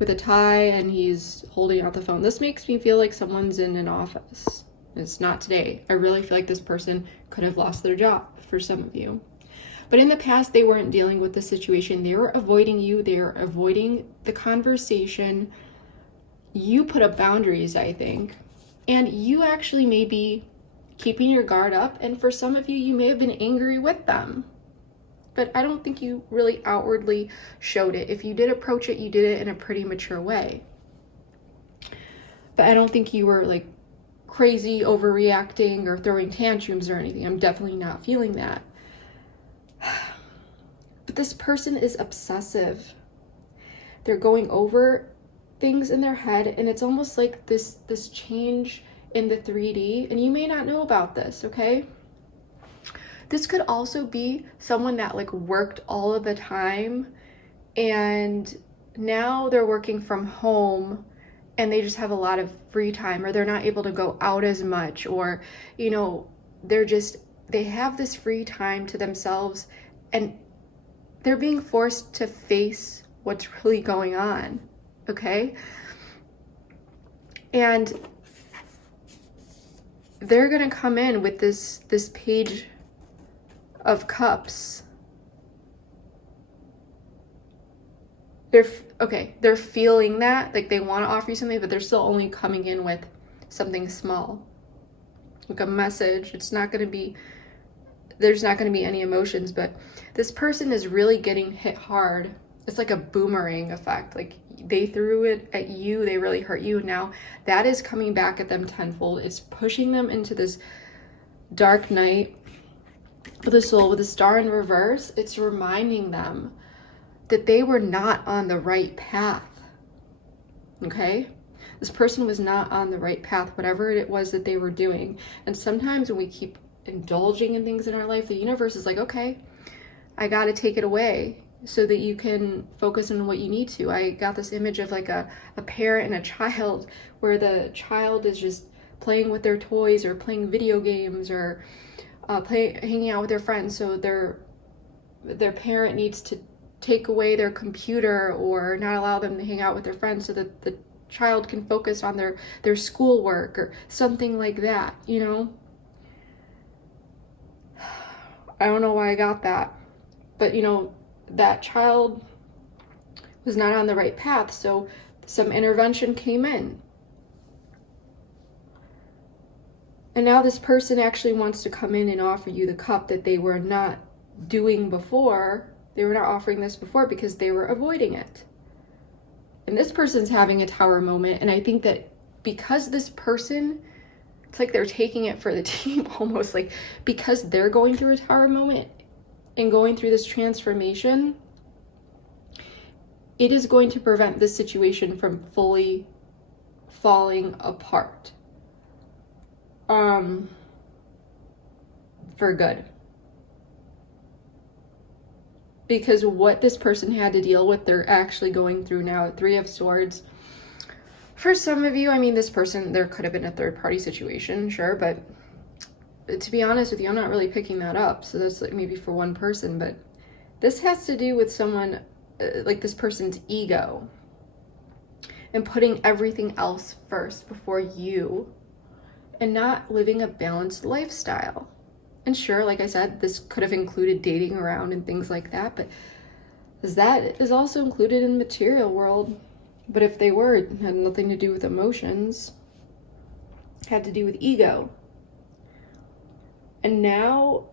with a tie, and he's holding out the phone. This makes me feel like someone's in an office. It's not today. I really feel like this person could have lost their job for some of you. But in the past, they weren't dealing with the situation. They were avoiding you. They were avoiding the conversation. You put up boundaries, I think. And you actually may be keeping your guard up. And for some of you, you may have been angry with them. But I don't think you really outwardly showed it. If you did approach it, you did it in a pretty mature way. But I don't think you were like crazy overreacting or throwing tantrums or anything. I'm definitely not feeling that. But this person is obsessive. They're going over things in their head, and it's almost like this change in the 3D, and you may not know about this, okay? This could also be someone that like worked all of the time, and now they're working from home and they just have a lot of free time, or they're not able to go out as much, or, you know, they have this free time to themselves, and they're being forced to face what's really going on, okay? And they're gonna come in with this Page of Cups. They're feeling that, like they want to offer you something, but they're still only coming in with something small, like a message. There's not going to be any emotions, but this person is really getting hit hard. It's like a boomerang effect. Like they threw it at you, they really hurt you. Now that is coming back at them tenfold. It's pushing them into this dark night with a soul, with a star in reverse. It's reminding them that they were not on the right path, okay? This person was not on the right path, whatever it was that they were doing. And sometimes when we keep indulging in things in our life, the universe is like, okay, I got to take it away so that you can focus on what you need to. I got this image of like a parent and a child, where the child is just playing with their toys or playing video games or hanging out with their friends. So their parent needs to take away their computer or not allow them to hang out with their friends so that the child can focus on their schoolwork or something like that, you know? I don't know why I got that, but you know, that child was not on the right path, so some intervention came in. And now this person actually wants to come in and offer you the cup that they were not doing before. They were not offering this before because they were avoiding it. And this person's having a tower moment. And I think that because this person, it's like they're taking it for the team almost, like because they're going through a tower moment and going through this transformation, it is going to prevent this situation from fully falling apart. For good. Because what this person had to deal with, they're actually going through now. 3 of Swords. For some of you, I mean, this person, there could have been a third-party situation, sure, but to be honest with you, I'm not really picking that up. So that's like maybe for one person, but this has to do with someone, like this person's ego, and putting everything else first before you, and not living a balanced lifestyle. And sure, like I said, this could have included dating around and things like that, but that is also included in the material world. But if they were, it had nothing to do with emotions. It had to do with ego. And now,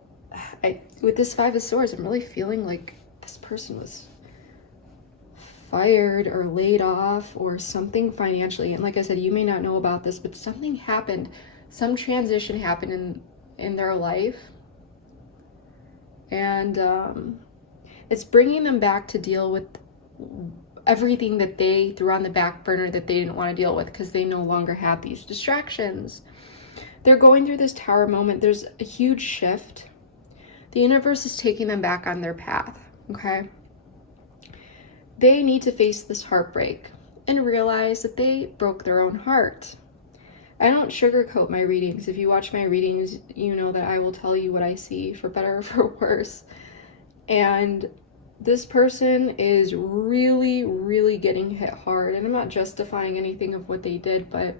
with this 5 of Swords, I'm really feeling like this person was fired or laid off or something financially. And like I said, you may not know about this, but something happened some transition happened in their life, and it's bringing them back to deal with everything that they threw on the back burner that they didn't want to deal with because they no longer have these distractions. They're going through this tower moment. There's a huge shift. The universe is taking them back on their path, okay? They need to face this heartbreak and realize that they broke their own heart. I don't sugarcoat my readings. If you watch my readings, you know that I will tell you what I see, for better or for worse. And this person is really, really getting hit hard. And I'm not justifying anything of what they did, but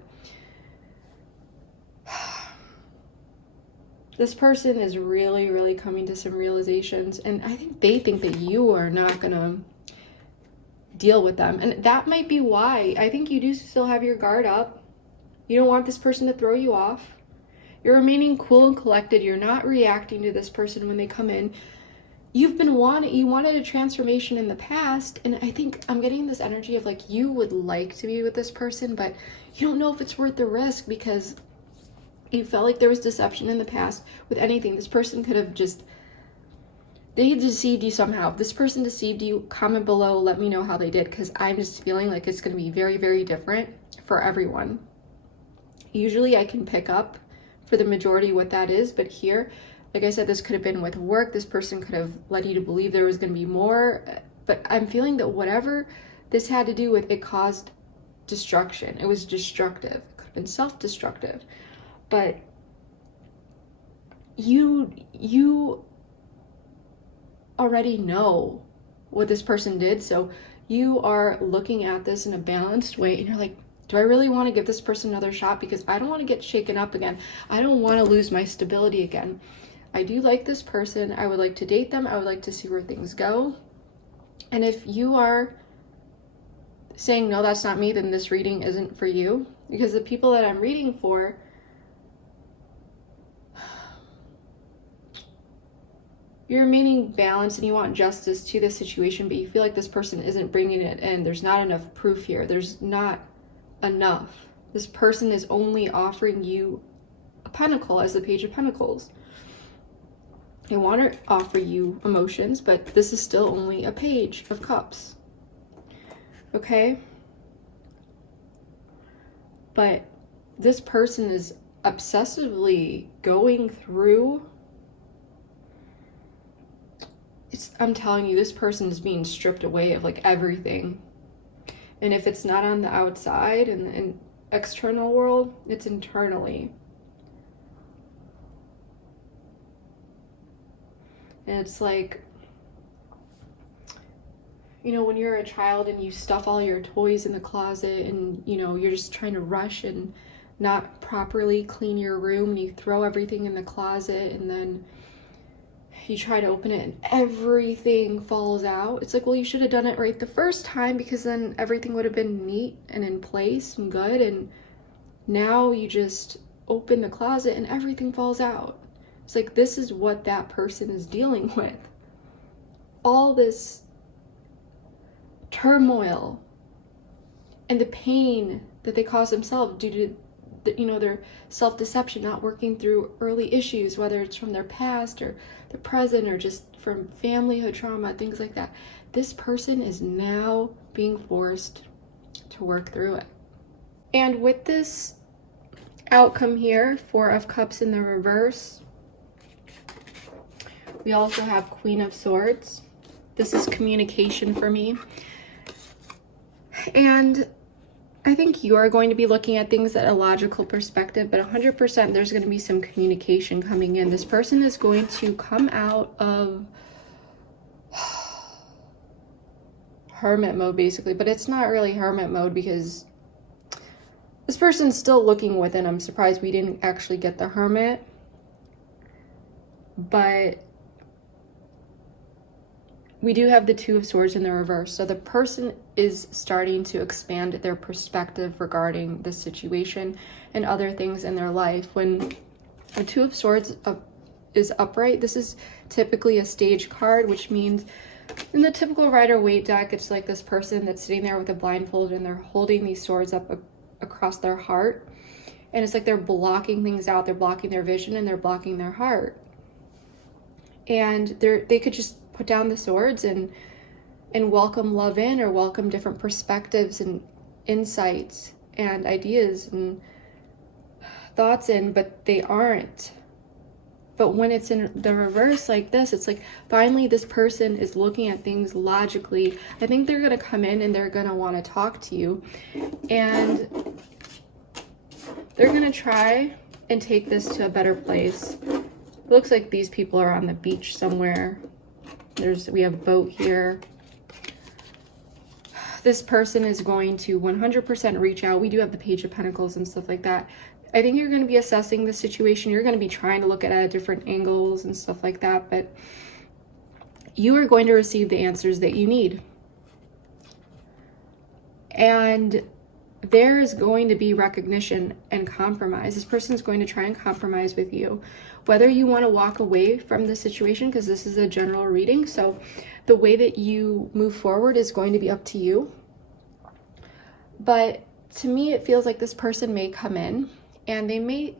this person is really, really coming to some realizations. And I think they think that you are not going to deal with them. And that might be why. I think you do still have your guard up. You don't want this person to throw you off. You're remaining cool and collected. You're not reacting to this person when they come in. You wanted a transformation in the past, and I think I'm getting this energy of like you would like to be with this person, but you don't know if it's worth the risk because you felt like there was deception in the past with anything. This person could have they deceived you somehow. If this person deceived you, comment below, let me know how they did, because I'm just feeling like it's going to be very, very different for everyone. Usually I can pick up for the majority what that is, but here, like I said, this could have been with work. This person could have led you to believe there was going to be more, but I'm feeling that whatever this had to do with, it caused destruction. It was destructive. It could have been self-destructive, but you already know what this person did, so you are looking at this in a balanced way, and you're like, do I really want to give this person another shot? Because I don't want to get shaken up again. I don't want to lose my stability again. I do like this person. I would like to date them. I would like to see where things go. And if you are saying, no, that's not me, then this reading isn't for you. Because the people that I'm reading for, you're remaining balanced and you want justice to this situation, but you feel like this person isn't bringing it in. There's not enough proof here. There's not enough. This person is only offering you a pentacle as the Page of Pentacles. They want to offer you emotions, but this is still only a Page of Cups. Okay? But this person is obsessively going through, I'm telling you, this person is being stripped away of like everything. And if it's not on the outside and the external world, it's internally. And it's like, you know, when you're a child and you stuff all your toys in the closet and, you know, you're just trying to rush and not properly clean your room, and you throw everything in the closet and then you try to open it and everything falls out. It's like, well, you should have done it right the first time, because then everything would have been neat and in place and good. And now you just open the closet and everything falls out. It's like, this is what that person is dealing with. All this turmoil and the pain that they cause themselves due to their self-deception, not working through early issues, whether it's from their past or the present or just from familyhood trauma, things like that. This person is now being forced to work through it. And with this outcome here, Four of Cups in the reverse, we also have Queen of Swords. This is communication for me. And I think you are going to be looking at things at a logical perspective, but 100% there's going to be some communication coming in. This person is going to come out of hermit mode, basically, but it's not really hermit mode because this person's still looking within. I'm surprised we didn't actually get the hermit, but we do have the Two of Swords in the reverse. So the person is starting to expand their perspective regarding the situation and other things in their life. When the Two of Swords is upright, this is typically a stage card, which means in the typical Rider-Waite deck, it's like this person that's sitting there with a blindfold and they're holding these swords up across their heart. And it's like they're blocking things out, they're blocking their vision, and they're blocking their heart. And they could just put down the swords and welcome love in, or welcome different perspectives and insights and ideas and thoughts in, but they aren't. But when it's in the reverse like this, it's like finally this person is looking at things logically. I think they're going to come in and they're going to want to talk to you, and they're going to try and take this to a better place. It looks like these people are on the beach somewhere. We have a boat here. This person is going to 100% reach out. We do have the Page of Pentacles and stuff like that. I think you're going to be assessing the situation. You're going to be trying to look at it at different angles and stuff like that. But you are going to receive the answers that you need. And there is going to be recognition and compromise. This person is going to try and compromise with you. Whether you want to walk away from the situation, because this is a general reading, so the way that you move forward is going to be up to you. But to me, it feels like this person may come in and they may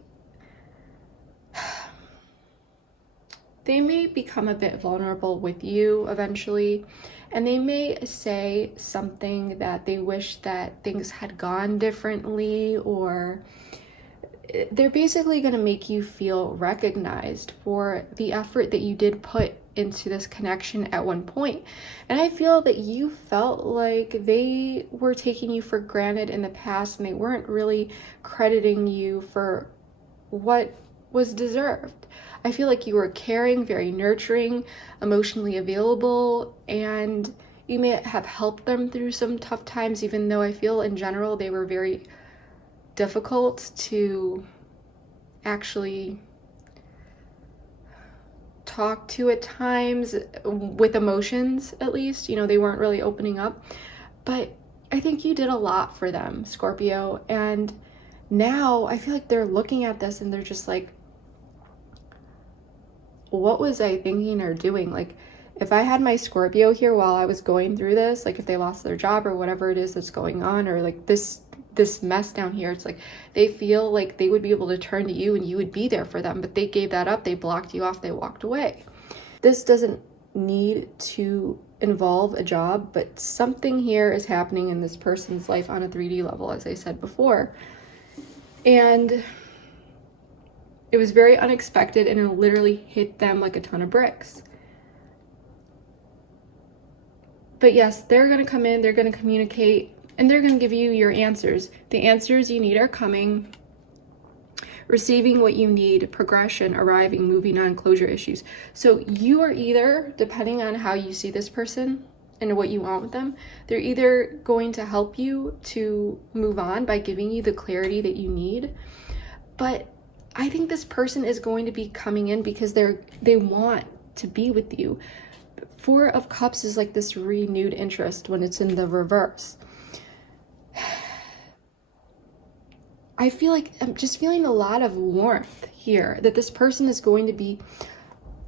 become a bit vulnerable with you eventually. And they may say something that they wish that things had gone differently, or they're basically going to make you feel recognized for the effort that you did put into this connection at one point. And I feel that you felt like they were taking you for granted in the past, and they weren't really crediting you for what was deserved. I feel like you were caring, very nurturing, emotionally available, and you may have helped them through some tough times, even though I feel in general they were very difficult to actually talk to at times, with emotions at least. You know, they weren't really opening up. But I think you did a lot for them, Scorpio, and now I feel like they're looking at this and they're just like, what was I thinking or doing? Like, if I had my Scorpio here while I was going through this, like if they lost their job or whatever it is that's going on, or like this mess down here, it's like they feel like they would be able to turn to you and you would be there for them, but they gave that up. They blocked you off. They walked away. This doesn't need to involve a job, but something here is happening in this person's life on a 3D level, as I said before. And it was very unexpected, and it literally hit them like a ton of bricks. But yes, they're going to come in, they're going to communicate, and they're going to give you your answers. The answers you need are coming. Receiving what you need, progression, arriving, moving on, closure issues. So you are either, depending on how you see this person and what you want with them, they're either going to help you to move on by giving you the clarity that you need. But I think this person is going to be coming in because they want to be with you. Four of Cups is like this renewed interest when it's in the reverse. I feel like I'm just feeling a lot of warmth here, that this person is going to be,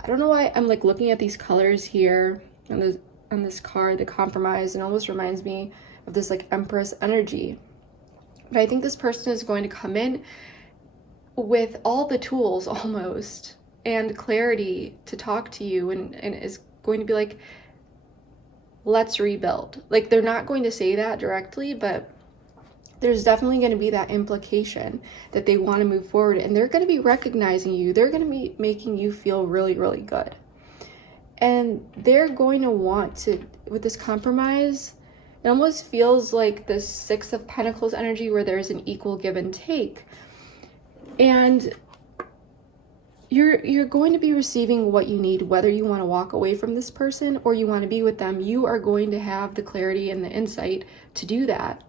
I don't know why I'm like looking at these colors here on this card, the compromise, and almost reminds me of this like Empress energy. But I think this person is going to come in with all the tools almost and clarity to talk to you, and is going to be like, let's rebuild. Like, they're not going to say that directly, but there's definitely going to be that implication that they want to move forward, and they're going to be recognizing you. They're going to be making you feel really, really good. And they're going to want to, with this compromise, it almost feels like the Six of Pentacles energy where there's an equal give and take. And you're going to be receiving what you need, whether you want to walk away from this person or you want to be with them. You are going to have the clarity and the insight to do that.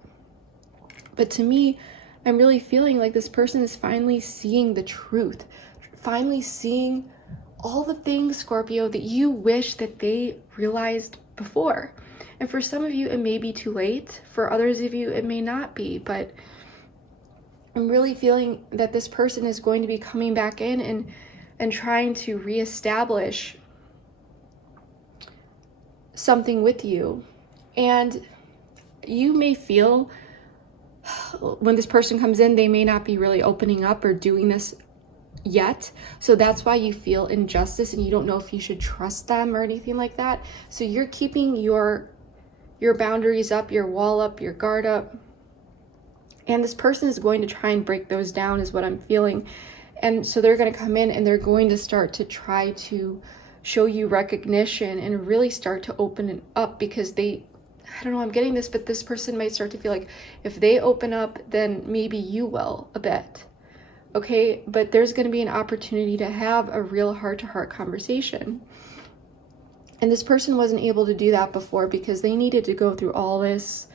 But to me, I'm really feeling like this person is finally seeing the truth, finally seeing all the things, Scorpio, that you wish that they realized before. And for some of you, it may be too late. For others of you, it may not be. But I'm really feeling that this person is going to be coming back in and trying to reestablish something with you. And you may feel when this person comes in, they may not be really opening up or doing this yet. So that's why you feel injustice and you don't know if you should trust them or anything like that. So you're keeping your boundaries up, your wall up, your guard up. And this person is going to try and break those down is what I'm feeling. And so they're going to come in and they're going to start to try to show you recognition and really start to open it up, because I don't know, I'm getting this, but this person might start to feel like if they open up, then maybe you will a bit. Okay, but there's going to be an opportunity to have a real heart-to-heart conversation. And this person wasn't able to do that before because they needed to go through all this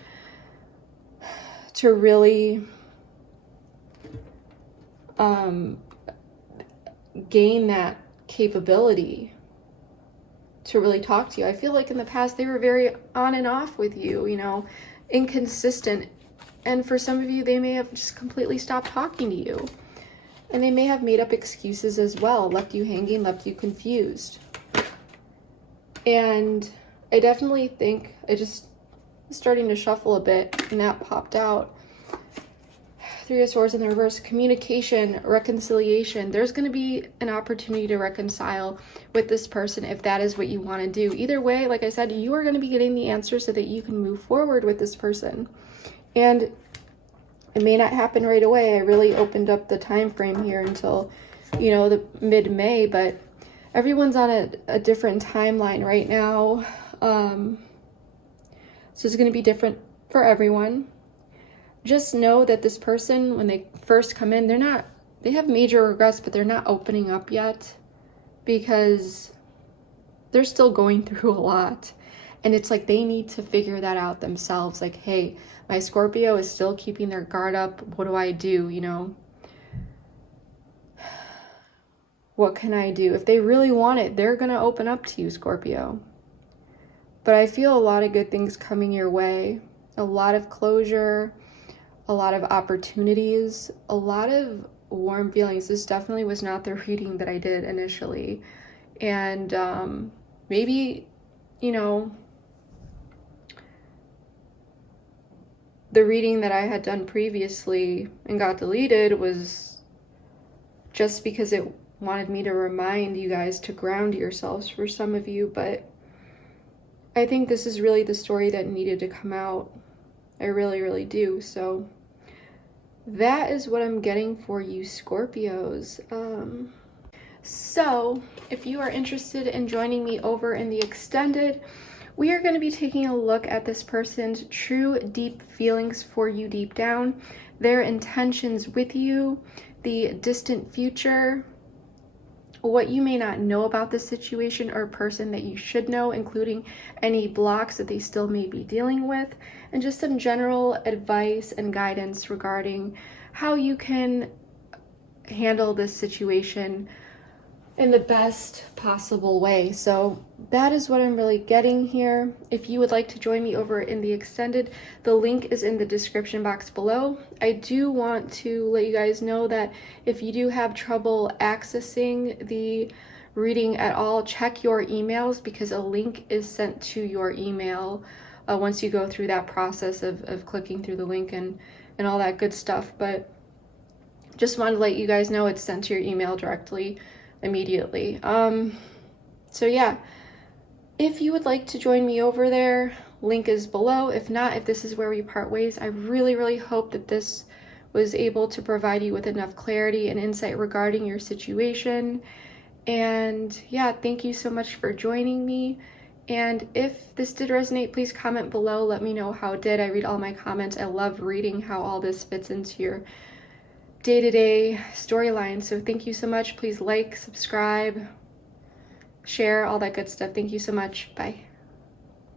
to really gain that capability to really talk to you. I feel like in the past they were very on and off with you, you know, inconsistent. And for some of you, they may have just completely stopped talking to you. And they may have made up excuses as well, left you hanging, left you confused. And I definitely think I just starting to shuffle a bit, and that popped out. Three of Swords in the reverse, communication, reconciliation. There's going to be an opportunity to reconcile with this person if that is what you want to do. Either way, like I said, you are going to be getting the answer so that you can move forward with this person. And it may not happen right away. I really opened up the time frame here until, you know, the mid-May, but everyone's on a different timeline right now. So it's going to be different for everyone. Just know that this person, when they first come in, they have major regrets, but they're not opening up yet because they're still going through a lot. And it's like they need to figure that out themselves. Like, hey, my Scorpio is still keeping their guard up. What do I do, you know? What can I do? If they really want it, they're going to open up to you, Scorpio. But I feel a lot of good things coming your way. A lot of closure, a lot of opportunities, a lot of warm feelings. This definitely was not the reading that I did initially. And maybe, you know, the reading that I had done previously and got deleted was just because it wanted me to remind you guys to ground yourselves for some of you, but I think this is really the story that needed to come out. I really, really do. So that is what I'm getting for you, Scorpios. So if you are interested in joining me over in the extended, we are going to be taking a look at this person's true deep feelings for you deep down, their intentions with you, the distant future, what you may not know about the situation or person that you should know, including any blocks that they still may be dealing with, and just some general advice and guidance regarding how you can handle this situation in the best possible way. So that is what I'm really getting here. If you would like to join me over in the extended, the link is in the description box below. I do want to let you guys know that if you do have trouble accessing the reading at all, check your emails, because a link is sent to your email once you go through that process of clicking through the link and all that good stuff. But just wanted to let you guys know it's sent to your email directly immediately. So yeah, if you would like to join me over there, link is below. If not, if this is where we part ways, I really, really hope that this was able to provide you with enough clarity and insight regarding your situation. And yeah, thank you so much for joining me. And if this did resonate, please comment below. Let me know how it did. I read all my comments. I love reading how all this fits into your day-to-day storyline. So thank you so much. Please like, subscribe, share, all that good stuff. Thank you so much. Bye.